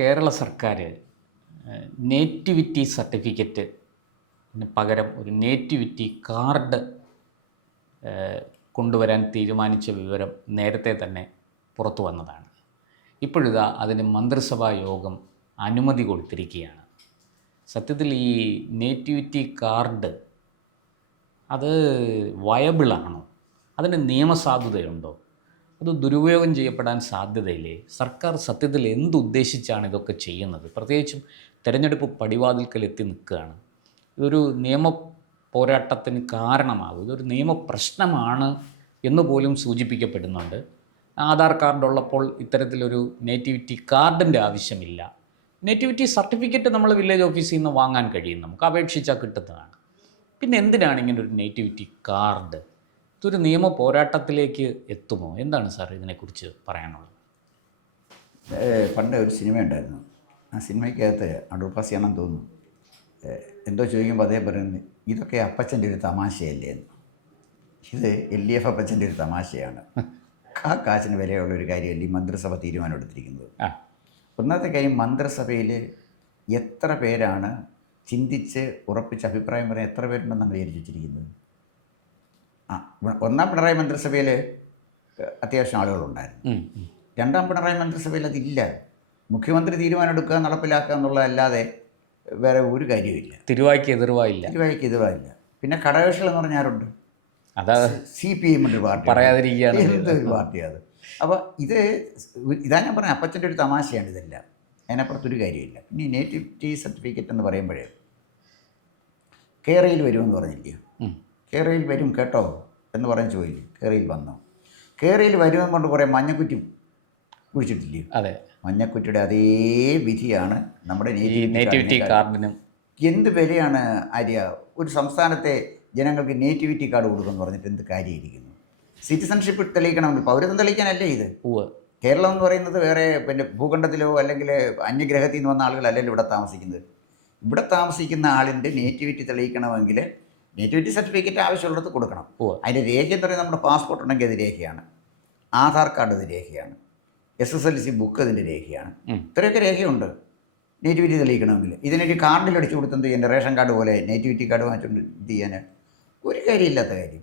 കേരള സർക്കാർ nativity certificate പകരം ഒരു നേറ്റിവിറ്റി കാർഡ് കൊണ്ടുവരാൻ തീരുമാനിച്ച വിവരം നേരത്തെ തന്നെ പുറത്തു വന്നതാണ്. ഇപ്പോഴിതാ അതിന് മന്ത്രിസഭാ യോഗം അനുമതി കൊടുത്തിരിക്കുകയാണ്. സത്യത്തിൽ ഈ നേറ്റിവിറ്റി കാർഡ് അത് വയബിളാണോ? അതിന് നിയമസാധുതയുണ്ടോ? അത് ദുരുപയോഗം ചെയ്യപ്പെടാൻ സാധ്യതയില്ലേ? സർക്കാർ സത്യത്തിൽ എന്തുദ്ദേശിച്ചാണ് ഇതൊക്കെ ചെയ്യുന്നത്? പ്രത്യേകിച്ചും തെരഞ്ഞെടുപ്പ് പടിവാതിൽക്കൽ എത്തി നിൽക്കുകയാണ്. ഇതൊരു നിയമ പോരാട്ടത്തിന് കാരണമാകും, ഇതൊരു നിയമപ്രശ്നമാണ് എന്ന് പോലും സൂചിപ്പിക്കപ്പെടുന്നുണ്ട്. ആധാർ കാർഡുള്ളപ്പോൾ ഇത്തരത്തിലൊരു നേറ്റിവിറ്റി കാർഡിൻ്റെ ആവശ്യമില്ല. നേറ്റിവിറ്റി സർട്ടിഫിക്കറ്റ് നമ്മൾ വില്ലേജ് ഓഫീസിൽ നിന്ന് വാങ്ങാൻ കഴിയും, നമുക്ക് അപേക്ഷിച്ചാൽ കിട്ടുന്നതാണ്. പിന്നെ എന്തിനാണ് ഇങ്ങനെ ഒരു നേറ്റിവിറ്റി കാർഡ്? ഇതൊരു നിയമ പോരാട്ടത്തിലേക്ക് എത്തുമോ? എന്താണ് സാർ ഇതിനെക്കുറിച്ച് പറയാനുള്ളത്? പണ്ട് ഒരു സിനിമ ഉണ്ടായിരുന്നു. ആ സിനിമയ്ക്കകത്ത് അടൂർ പാസിയാണെന്ന് തോന്നുന്നു, എന്തോ ചോദിക്കുമ്പോൾ അതേ പറയുന്നത്, ഇതൊക്കെ അപ്പച്ചൻ്റെ ഒരു തമാശയല്ലേ എന്ന്. ഇത് LDF അപ്പച്ചൻ്റെ ഒരു തമാശയാണ്. ആ കാശിന് വിലയുള്ളൊരു കാര്യമല്ല ഈ മന്ത്രിസഭ തീരുമാനം എടുത്തിരിക്കുന്നത്. ഒന്നാമത്തെ കാര്യം, മന്ത്രിസഭയിൽ എത്ര പേരാണ് ചിന്തിച്ച് ഉറപ്പിച്ച് അഭിപ്രായം പറയാൻ എത്ര പേരുണ്ടെന്നാണ് വിചാരിച്ചിരിക്കുന്നത്? ഒന്നാം പിണറായി മന്ത്രിസഭയിൽ അത്യാവശ്യം ആളുകളുണ്ടായിരുന്നു. രണ്ടാം പിണറായി മന്ത്രിസഭയിൽ അതില്ല. മുഖ്യമന്ത്രി തീരുമാനം എടുക്കുക, നടപ്പിലാക്കുക എന്നുള്ളതല്ലാതെ വേറെ ഒരു കാര്യമില്ല. തിരുവായ്ക്ക് എതിർവായില്ല. പിന്നെ ഘടകകക്ഷികൾ എന്ന് പറഞ്ഞാലുണ്ട്. അതാ CPM ഒരു പാർട്ടി, പറയാതിരിക്കുകയാണ് എന്തൊരു പാർട്ടിയാണ് അത്. അപ്പോൾ ഇതാ ഞാൻ പറഞ്ഞ അപ്പച്ചൻ്റെ ഒരു തമാശയാണ് ഇതെല്ലാം, അതിനപ്പുറത്തൊരു കാര്യമില്ല. പിന്നെ ഈ നേറ്റിവിറ്റി സർട്ടിഫിക്കറ്റ് എന്ന് പറയുമ്പോഴേ കേരളയിൽ വരുമെന്ന് പറഞ്ഞില്ലേ? കേരളയിൽ വരും കേട്ടോ എന്ന് പറഞ്ഞ് ചോദിച്ചു. കേരളയിൽ വന്നു. കേരളയിൽ വരുമെന്ന് കൊണ്ട് കുറേ മഞ്ഞക്കുറ്റി കുഴിച്ചിട്ടില്ലേ? അതെ, മഞ്ഞക്കുറ്റിയുടെ അതേ വിധിയാണ് നമ്മുടെ നേറ്റിവിറ്റി കാർഡിനും. എന്ത് വിലയാണ് ആര്യ? ഒരു സംസ്ഥാനത്തെ ജനങ്ങൾക്ക് നേറ്റിവിറ്റി കാർഡ് കൊടുക്കുമെന്ന് പറഞ്ഞിട്ട് എന്ത് കാര്യമായിരിക്കുന്നു? സിറ്റിസൺഷിപ്പ് തെളിയിക്കണമെങ്കിൽ പൗരത്വം തെളിയിക്കാനല്ലേ ഇത്? കേരളം എന്ന് പറയുന്നത് വേറെ പിന്നെ ഭൂഖണ്ഡത്തിലോ അല്ലെങ്കിൽ അന്യഗ്രഹത്തിൽ നിന്ന് വന്ന ആളുകളല്ലല്ലോ ഇവിടെ താമസിക്കുന്നത്. ഇവിടെ താമസിക്കുന്ന ആളിൻ്റെ നേറ്റിവിറ്റി തെളിയിക്കണമെങ്കിൽ നേറ്റിവിറ്റി സർട്ടിഫിക്കറ്റ് ആവശ്യമുള്ളത് കൊടുക്കണം. അതിൻ്റെ രേഖ എന്ന് പറയുന്നത് നമ്മുടെ പാസ്പോർട്ട് ഉണ്ടെങ്കിൽ അത് രേഖയാണ്, ആധാർ കാർഡ് അത് രേഖയാണ്, SSLC ബുക്ക് അതിൻ്റെ രേഖയാണ്. ഇത്രയൊക്കെ രേഖയുണ്ട് നേറ്റിവിറ്റി തെളിയിക്കണമെങ്കിൽ. ഇതിനൊരു കാർഡിൽ അടിച്ചു കൊടുത്തെന്ത് ചെയ്യാൻ? റേഷൻ കാർഡ് പോലെ നേറ്റിവിറ്റി കാർഡ് വാങ്ങിച്ചുകൊണ്ട് ഇത് ചെയ്യാൻ ഒരു കാര്യമില്ലാത്ത കാര്യം.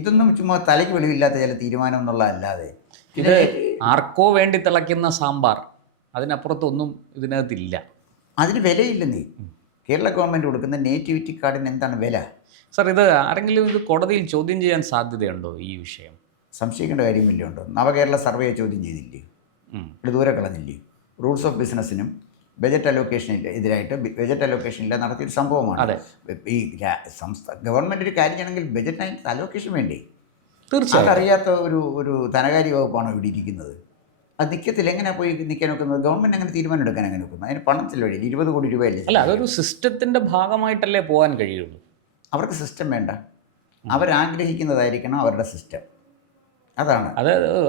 ഇതൊന്നും ചുമ്മാ തലയ്ക്ക് വെളിവില്ലാത്ത ചില തീരുമാനം എന്നുള്ളതല്ലാതെ ഇത് ആർക്കോ വേണ്ടി തിളയ്ക്കുന്ന സാമ്പാർ, അതിനപ്പുറത്തൊന്നും ഇതിനകത്തില്ല. അതിന് വിലയില്ലെന്നേ. കേരള ഗവൺമെൻറ് കൊടുക്കുന്ന നേറ്റിവിറ്റി കാർഡിന് എന്താണ് വില? സാർ, ഇത് ആരെങ്കിലും ഇത് കോടതിയിൽ ചോദ്യം ചെയ്യാൻ സാധ്യതയുണ്ടോ ഈ വിഷയം? സംശയിക്കേണ്ട കാര്യമില്ല. ഉണ്ടോ? നവകേരള സർവേയെ ചോദ്യം ചെയ്തില്ലേ? ഇവിടെ ദൂരെ കളഞ്ഞില്ലേ? റൂൾസ് ഓഫ് ബിസിനസ്സിനും ബജറ്റ് അലോക്കേഷനിൽ എതിരായിട്ട് ബജറ്റ് അലോക്കേഷനില്ല നടത്തിയൊരു സംഭവമാണ്. ഈ ഗവൺമെൻറ് ഒരു കാര്യം ചെയ്യണമെങ്കിൽ ബജറ്റിനായി അലോക്കേഷൻ വേണ്ടേ? തീർച്ചയായും. അതറിയാത്ത ഒരു ധനകാര്യ വകുപ്പാണ് ഇവിടെ ഇരിക്കുന്നത്. അത് നിൽക്കത്തില്ല. എങ്ങനെ പോയി നിൽക്കാൻ നോക്കുന്നത്? ഗവൺമെൻറ് അങ്ങനെ തീരുമാനം എടുക്കാൻ അങ്ങനെ നോക്കുന്നത്? അതിന് പണം ചെലവഴി 20 കോടി രൂപയല്ലേ? അല്ല, അതൊരു സിസ്റ്റത്തിൻ്റെ ഭാഗമായിട്ടല്ലേ പോകാൻ കഴിയുള്ളൂ. അവർക്ക് സിസ്റ്റം വേണ്ട, അവരാഗ്രഹിക്കുന്നതായിരിക്കണം അവരുടെ സിസ്റ്റം. അതാണ്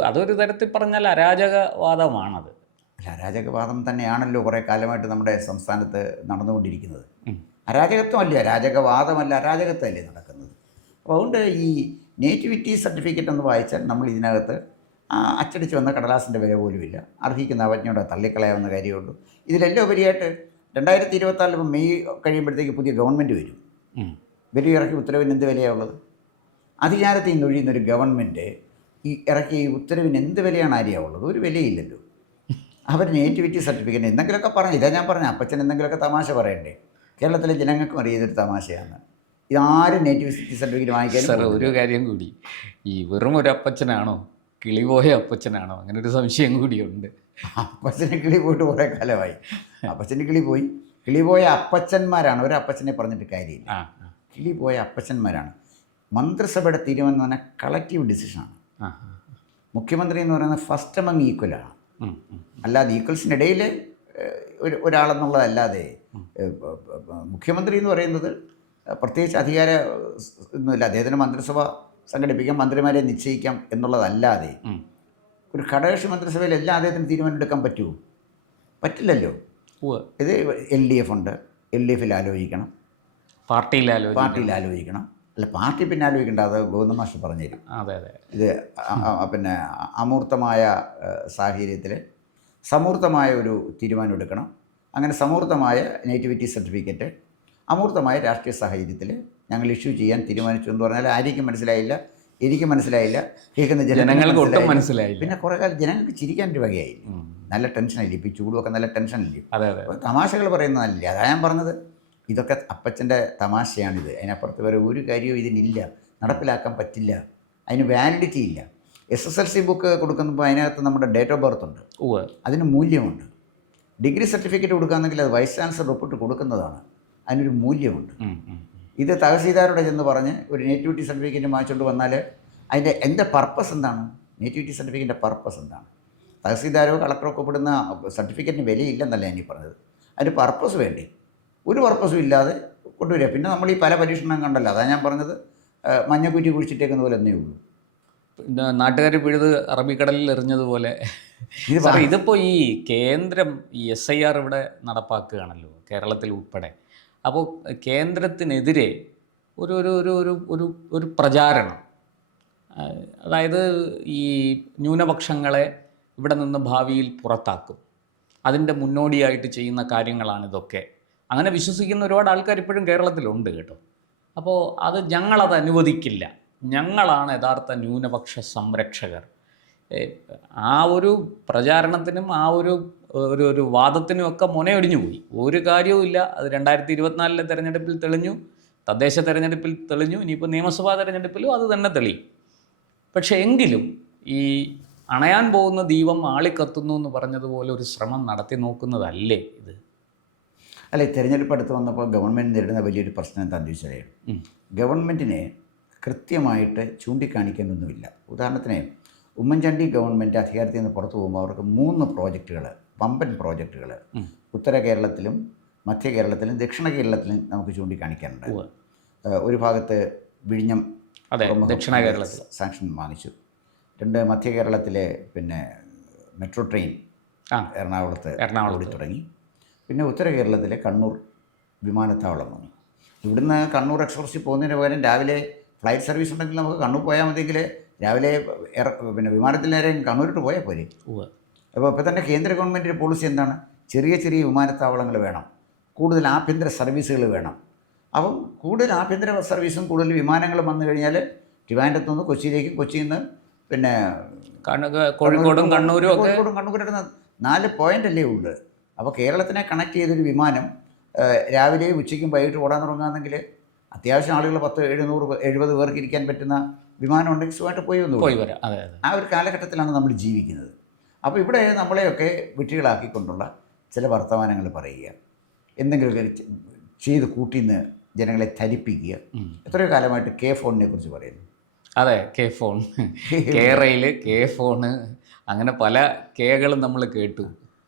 അതൊരു തരത്തിൽ പറഞ്ഞാൽ അരാജകവാദമാണത്. അല്ല, അരാജകവാദം തന്നെയാണല്ലോ കുറേ കാലമായിട്ട് നമ്മുടെ സംസ്ഥാനത്ത് നടന്നുകൊണ്ടിരിക്കുന്നത്. അരാജകത്വമല്ല, അരാജകവാദമല്ല, അരാജകത്വമല്ലേ നടക്കുന്നത്. അപ്പോൾ അതുകൊണ്ട് ഈ നേറ്റിവിറ്റി സർട്ടിഫിക്കറ്റ് എന്ന് വായിച്ചാൽ നമ്മൾ ഇതിനകത്ത് അച്ചടിച്ച് വന്ന കടലാസിൻ്റെ വില പോലുമില്ല. അർഹിക്കുന്ന അവജ്ഞയോടെ തള്ളിക്കളയാവുന്ന കാര്യമുള്ളൂ. ഇതിലെല്ലാം ഉപരിയായിട്ട് 2024 മെയ് കഴിയുമ്പോഴത്തേക്ക് പുതിയ ഗവൺമെൻറ് വരും. ഇറക്കിയ ഉത്തരവിന് എന്ത് വിലയാണുള്ളത്? അധികാരത്തിൽ നിന്ന് ഒഴിയുന്നൊരു ഗവൺമെൻറ് ഈ ഇറക്കിയ ഈ ഉത്തരവിന് എന്ത് വിലയാണ് ആര്യാവുള്ളത്? ഒരു വിലയില്ലല്ലോ. അവർ നേറ്റിവിറ്റി സർട്ടിഫിക്കറ്റ് എന്തെങ്കിലുമൊക്കെ പറഞ്ഞു. ഇതാ ഞാൻ പറഞ്ഞ അപ്പച്ചൻ എന്തെങ്കിലുമൊക്കെ തമാശ പറയണ്ടേ? കേരളത്തിലെ ജനങ്ങൾക്കും അറിയാതൊരു തമാശയാണ്. ഇതാരും നേറ്റിവിറ്റി സർട്ടിഫിക്കറ്റ് വാങ്ങിക്കാൻ. സാർ, ഒരു കാര്യം കൂടി, ഈ വെറും ഒരു അപ്പച്ചനാണോ കിളിപോയ അപ്പച്ചനാണോ? അങ്ങനെ ഒരു സംശയം കൂടിയുണ്ട്. അപ്പച്ചന് കിളി പോയിട്ട് കുറേ കാലമായി. അപ്പച്ചന് കിളി പോയി. കിളിപോയ അപ്പച്ചന്മാരാണ്. ഒരു അപ്പച്ചനെ പറഞ്ഞിട്ട് കാര്യമില്ല. കിളിപോയ അപ്പച്ചന്മാരാണ്. മന്ത്രിസഭയുടെ തീരുമാനം എന്ന് പറഞ്ഞാൽ കളക്റ്റീവ് ഡിസിഷനാണ്. മുഖ്യമന്ത്രി എന്ന് പറയുന്നത് ഫസ്റ്റ് അമംഗ് ഈക്വലാണ്. അല്ലാതെ ഈക്വൽസിനിടയിൽ ഒരാളെന്നുള്ളതല്ലാതെ മുഖ്യമന്ത്രി എന്ന് പറയുന്നത് പ്രത്യേകിച്ച് അധികാര ഒന്നുമില്ല. അദ്ദേഹത്തിന് മന്ത്രിസഭ സംഘടിപ്പിക്കാം, മന്ത്രിമാരെ നിശ്ചയിക്കാം എന്നുള്ളതല്ലാതെ ഒരു ഘടകകക്ഷി മന്ത്രിസഭയിൽ എല്ലാം അദ്ദേഹത്തിന് തീരുമാനം എടുക്കാൻ പറ്റുമോ? പറ്റില്ലല്ലോ. ഇത് LDF ഉണ്ട്, LDFിൽ ആലോചിക്കണം, പാർട്ടിയിൽ ആലോചിക്കണം. അല്ല, പാർട്ടി പിന്നെ ആലോചിക്കേണ്ട, അത് ഗോവിന്ദ മാഷ് പറഞ്ഞുതരും. ഇത് പിന്നെ അമൂർത്തമായ സാഹചര്യത്തിൽ സമൂർത്തമായ ഒരു തീരുമാനം എടുക്കണം. അങ്ങനെ സമൂർത്തമായ നേറ്റിവിറ്റി സർട്ടിഫിക്കറ്റ് അമൂർത്തമായ രാഷ്ട്രീയ സാഹചര്യത്തിൽ ഞങ്ങൾ ഇഷ്യൂ ചെയ്യാൻ തീരുമാനിച്ചു എന്ന് പറഞ്ഞാൽ ആർക്കും മനസ്സിലായില്ല, എനിക്ക് മനസ്സിലായില്ല, കേൾക്കുന്ന ജനങ്ങൾക്ക് ഒട്ടും മനസ്സിലായില്ല. പിന്നെ കുറേ കാലം ജനങ്ങൾക്ക് ചിരിക്കാനൊരു വകയായി. നല്ല ടെൻഷനായില്ല, ഇപ്പോൾ ഈ ചൂടുമൊക്കെ നല്ല ടെൻഷനില്ലേ. അതെ അതെ. തമാശകൾ പറയുന്നതല്ല, അതാണ് ഞാൻ പറഞ്ഞത്. ഇതൊക്കെ അപ്പച്ചൻ്റെ തമാശയാണിത്. അതിനപ്പുറത്ത് വേറെ ഒരു കാര്യവും ഇതിനില്ല, നടപ്പിലാക്കാൻ പറ്റില്ല, അതിന് വാലിഡിറ്റി ഇല്ല. SSLC ബുക്ക് കൊടുക്കുമ്പോൾ അതിനകത്ത് നമ്മുടെ ഡേറ്റ് ഓഫ് ബർത്ത് ഉണ്ട്, അതിന് മൂല്യമുണ്ട്. ഡിഗ്രി സർട്ടിഫിക്കറ്റ് കൊടുക്കുകയാണെങ്കിൽ അത് വൈസ് ചാൻസലർ ഒപ്പിട്ട് കൊടുക്കുന്നതാണ്, അതിനൊരു മൂല്യമുണ്ട്. ഇത് തഹസീൽദാരോടെ ചെന്ന് പറഞ്ഞ് ഒരു നേറ്റിവിറ്റി സർട്ടിഫിക്കറ്റ് വാങ്ങിച്ചുകൊണ്ട് വന്നാൽ അതിൻ്റെ എൻ്റെ പർപ്പസ് എന്താണ്? നേറ്റിവിറ്റി സർട്ടിഫിക്കറ്റിൻ്റെ പർപ്പസ് എന്താണ്? തഹസീൽദാരോ കളക്ടറോ ഒപ്പിടുന്ന സർട്ടിഫിക്കറ്റിന് വിലയില്ലെന്നല്ല ഞാൻ ഈ പറഞ്ഞത്. അതിൻ്റെ പർപ്പസ് വേണ്ടി ഒരു പർപ്പസും ഇല്ലാതെ കൊണ്ടുവരിക. പിന്നെ നമ്മൾ ഈ പല പരീക്ഷണം കണ്ടല്ലോ, അതാണ് ഞാൻ പറഞ്ഞത്, മഞ്ഞക്കുറ്റി കുഴിച്ചിട്ടേക്കുന്ന പോലെ എന്നേ ഉള്ളൂ. പിന്നെ നാട്ടുകാർ പിഴുത് അറബിക്കടലിൽ എറിഞ്ഞതുപോലെ. ഇതിപ്പോൾ ഈ കേന്ദ്രം ഈ SIR ഇവിടെ നടപ്പാക്കുകയാണല്ലോ, കേരളത്തിൽ ഉൾപ്പെടെ. അപ്പോൾ കേന്ദ്രത്തിനെതിരെ ഒരു ഒരു ഒരു ഒരു ഒരു ഒരു പ്രചാരണം, അതായത് ഈ ന്യൂനപക്ഷങ്ങളെ ഇവിടെ നിന്ന് ഭാവിയിൽ പുറത്താക്കും, അതിൻ്റെ മുന്നോടിയായിട്ട് ചെയ്യുന്ന കാര്യങ്ങളാണിതൊക്കെ. അങ്ങനെ വിശ്വസിക്കുന്ന ഒരുപാട് ആൾക്കാർ ഇപ്പോഴും കേരളത്തിലുണ്ട് കേട്ടോ. അപ്പോൾ ഞങ്ങളത് അനുവദിക്കില്ല, ഞങ്ങളാണ് യഥാർത്ഥ ന്യൂനപക്ഷ സംരക്ഷകർ. ആ ഒരു പ്രചാരണത്തിനും ആ ഒരു ഒരു വാദത്തിനുമൊക്കെ മുനയൊടിഞ്ഞു പോയി. ഒരു കാര്യവുമില്ല. അത് 2024 തെരഞ്ഞെടുപ്പിൽ തെളിഞ്ഞു, തദ്ദേശ തെരഞ്ഞെടുപ്പിൽ തെളിഞ്ഞു, ഇനിയിപ്പോൾ നിയമസഭാ തെരഞ്ഞെടുപ്പിലും അത് തന്നെ തെളിയും. പക്ഷേ എങ്കിലും ഈ അണയാൻ പോകുന്ന ദീപം ആളിക്കത്തുന്നു എന്ന് പറഞ്ഞതുപോലെ ഒരു ശ്രമം നടത്തി നോക്കുന്നതല്ലേ ഇത്? അല്ല, തെരഞ്ഞെടുപ്പ് അടുത്ത് വന്നപ്പോൾ ഗവൺമെൻറ് നേരിടുന്ന വലിയൊരു പ്രശ്നം എന്താണെന്ന് ചോദിച്ചാൽ, ഗവൺമെൻറ്റിനെ കൃത്യമായിട്ട് ചൂണ്ടിക്കാണിക്കാനൊന്നുമില്ല. ഉദാഹരണത്തിന് ഉമ്മൻചാണ്ടി ഗവൺമെൻറ് അധികാരത്തിൽ നിന്ന് പുറത്തു പോകുമ്പോൾ അവർക്ക് 3 പ്രോജക്റ്റുകൾ, വമ്പൻ പ്രോജക്റ്റുകൾ ഉത്തര കേരളത്തിലും മധ്യ കേരളത്തിലും ദക്ഷിണ കേരളത്തിലും നമുക്ക് ചൂണ്ടിക്കാണിക്കാനുണ്ട്. ഒരു ഭാഗത്ത് വിഴിഞ്ഞം ദക്ഷിണ കേരളത്തിൽ സാങ്ഷൻ വാങ്ങിച്ചു. 2 മധ്യ കേരളത്തിലെ പിന്നെ മെട്രോ ട്രെയിൻ എറണാകുളത്ത് ഓടി തുടങ്ങി. പിന്നെ ഉത്തര കേരളത്തിലെ കണ്ണൂർ വിമാനത്താവളം വന്നു. ഇവിടുന്ന് കണ്ണൂർ എക്സ്പ്രസ്സിൽ പോകുന്നതിന് പകരം രാവിലെ ഫ്ലൈറ്റ് സർവീസ് ഉണ്ടെങ്കിൽ നമുക്ക് കണ്ണൂർ പോയാൽ മതിയെങ്കിൽ രാവിലെ പിന്നെ വിമാനത്തിൽ നേരെ കണ്ണൂരിട്ട് പോയാൽ പോരെ. അപ്പോൾ ഇപ്പോൾ തന്നെ കേന്ദ്ര ഗവൺമെൻറ്റിൻ്റെ പോളിസി എന്താണ്? ചെറിയ ചെറിയ വിമാനത്താവളങ്ങൾ വേണം, കൂടുതൽ ആഭ്യന്തര സർവീസുകൾ വേണം. അപ്പം കൂടുതൽ ആഭ്യന്തര സർവീസും കൂടുതൽ വിമാനങ്ങളും വന്നു കഴിഞ്ഞാൽ ട്രിവാൻഡ്രത്തു നിന്ന് കൊച്ചിയിലേക്കും, കൊച്ചിയിൽ നിന്ന് പിന്നെ കോഴിക്കോടും കണ്ണൂരും 4 പോയിൻ്റല്ലേ ഉള്ളൂ. അപ്പോൾ കേരളത്തിനെ കണക്ട് ചെയ്തൊരു വിമാനം രാവിലെയും ഉച്ചയ്ക്കും വൈകിട്ട് ഓടാൻ തുടങ്ങുകയാണെങ്കിൽ അത്യാവശ്യം ആളുകൾ 70 പേർക്ക് ഇരിക്കാൻ പറ്റുന്ന വിമാനം ഉണ്ടെങ്കിൽ സുഖമായിട്ട് പോയി വരാം. ആ ഒരു കാലഘട്ടത്തിലാണ് നമ്മൾ ജീവിക്കുന്നത്. അപ്പോൾ ഇവിടെ നമ്മളെയൊക്കെ വിട്ടികളാക്കിക്കൊണ്ടുള്ള ചില വർത്തമാനങ്ങൾ പറയുക, എന്തെങ്കിലും ചെയ്ത് കൂട്ടിന്ന് ജനങ്ങളെ ധരിപ്പിക്കുക. എത്രയോ കാലമായിട്ട് K-ഫോണിനെ കുറിച്ച് പറയുന്നു. അതെ, K-ഫോൺ, K-റെയിൽ, K-ഫോണ്, അങ്ങനെ പല കേകളും നമ്മൾ കേട്ടു.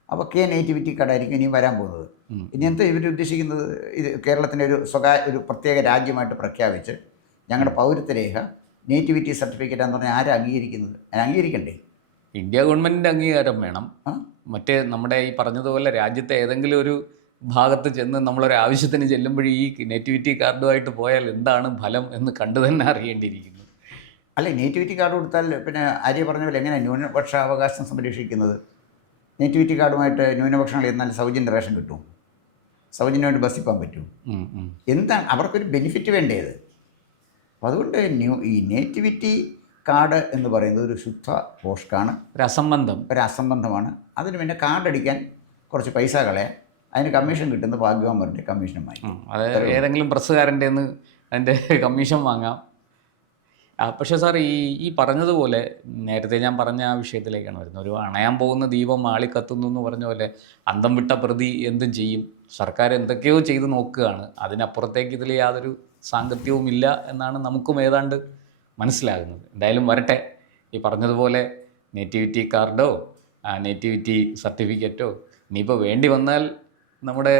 അപ്പോൾ നേറ്റിവിറ്റി കാർഡായിരിക്കും ഇനിയും വരാൻ പോകുന്നത്. ഇനി എന്താ ഇവരുദ്ദേശിക്കുന്നത്? ഇത് കേരളത്തിൻ്റെ ഒരു പ്രത്യേക രാജ്യമായിട്ട് പ്രഖ്യാപിച്ച് ഞങ്ങളുടെ പൗരത്വരേഖ നേറ്റിവിറ്റി സർട്ടിഫിക്കറ്റ് എന്ന് പറഞ്ഞാൽ ആരാ അംഗീകരിക്കുന്നത്? അംഗീകരിക്കണ്ടേ? ഇന്ത്യ ഗവൺമെൻറ്റിൻ്റെ അംഗീകാരം വേണം. മറ്റേ നമ്മുടെ ഈ പറഞ്ഞതുപോലെ രാജ്യത്തെ ഏതെങ്കിലും ഒരു ഭാഗത്ത് ചെന്ന് നമ്മളൊരു ആവശ്യത്തിന് ചെല്ലുമ്പോൾ ഈ നേറ്റിവിറ്റി കാർഡുമായിട്ട് പോയാൽ എന്താണ് ഫലം എന്ന് കണ്ടു തന്നെ അറിയേണ്ടിയിരിക്കുന്നു. അല്ല, നേറ്റിവിറ്റി കാർഡ് കൊടുത്താൽ പിന്നെ ആര്യ പറഞ്ഞ പോലെ എങ്ങനെയാണ് ന്യൂനപക്ഷ അവകാശം സംരക്ഷിക്കുന്നത്? നേറ്റിവിറ്റി കാർഡുമായിട്ട് ന്യൂനപക്ഷങ്ങൾ എന്നാൽ സൗജന്യ റേഷൻ കിട്ടും, സൗജന്യമായിട്ട് ബസ്സിൽ പോകാൻ പറ്റും. എന്താണ് അവർക്കൊരു ബെനിഫിറ്റ് വേണ്ടത്? അപ്പോൾ അതുകൊണ്ട് ഈ നേറ്റിവിറ്റി കാർഡ് എന്ന് പറയുന്നത് ഒരു ശുദ്ധ പോഷ്കാണ്, ഒരു അസംബന്ധമാണ്. അതിന് പിന്നെ കാർഡ് അടിക്കാൻ കുറച്ച് പൈസ കളയാൻ, അതിന് കമ്മീഷൻ കിട്ടുന്ന ഭാഗ്യവാന്മാരുടെ കമ്മീഷൻ വാങ്ങിക്കും. അതായത് ഏതെങ്കിലും പ്രസ്സുകാരൻ്റെ അതിൻ്റെ കമ്മീഷൻ വാങ്ങാം. പക്ഷേ സാർ, ഈ പറഞ്ഞതുപോലെ നേരത്തെ ഞാൻ പറഞ്ഞ ആ വിഷയത്തിലേക്കാണ് വരുന്നത്. ഒരു അണയാൻ പോകുന്ന ദീപം ആളിക്കത്തുന്നു എന്ന് പറഞ്ഞ പോലെ അന്തം വിട്ട പ്രതി എന്തും ചെയ്യും. സർക്കാർ എന്തൊക്കെയോ ചെയ്ത് നോക്കുകയാണ്. അതിനപ്പുറത്തേക്ക് ഇതിൽ യാതൊരു സാങ്കത്യവും ഇല്ല എന്നാണ് നമുക്കും ഏതാണ്ട് മനസ്സിലാകുന്നത്. എന്തായാലും വരട്ടെ. ഈ പറഞ്ഞതുപോലെ നേറ്റിവിറ്റി കാർഡോ നേറ്റിവിറ്റി സർട്ടിഫിക്കറ്റോ ഇനിയിപ്പോൾ വേണ്ടി വന്നാൽ നമ്മുടെ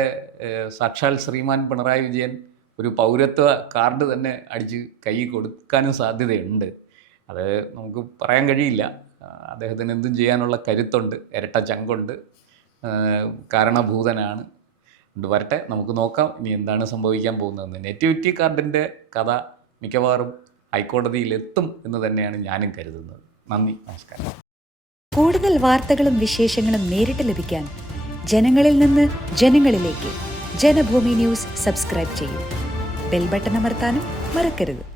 സാക്ഷാൽ ശ്രീമാൻ പിണറായി വിജയൻ ഒരു പൗരത്വ കാർഡ് തന്നെ അടിച്ച് കൈ കൊടുക്കാനും സാധ്യതയുണ്ട്. അത് നമുക്ക് പറയാൻ കഴിയില്ല. അദ്ദേഹത്തിന് എന്തും ചെയ്യാനുള്ള കരുത്തുണ്ട്, ഇരട്ട ചങ്കുണ്ട്, കാരണഭൂതനാണ്. കൊണ്ട് വരട്ടെ, നമുക്ക് നോക്കാം ഇനി എന്താണ് സംഭവിക്കാൻ പോകുന്നതെന്ന്. നേറ്റിവിറ്റി കാർഡിൻ്റെ കഥ മിക്കവാറും ഹൈക്കോടതിയിലെത്തും എന്ന് തന്നെയാണ് ഞാനും കരുതുന്നത്. നന്ദി, നമസ്കാരം. കൂടുതൽ വാർത്തകളും വിശേഷങ്ങളും നേരിട്ട് ലഭിക്കാൻ ജനങ്ങളിൽ നിന്ന് ജനങ്ങളിലേക്ക് ജനഭൂമി ന്യൂസ് സബ്സ്ക്രൈബ് ചെയ്യൂ. ബെൽ ബട്ടൺ അമർത്താനും മറക്കരുത്.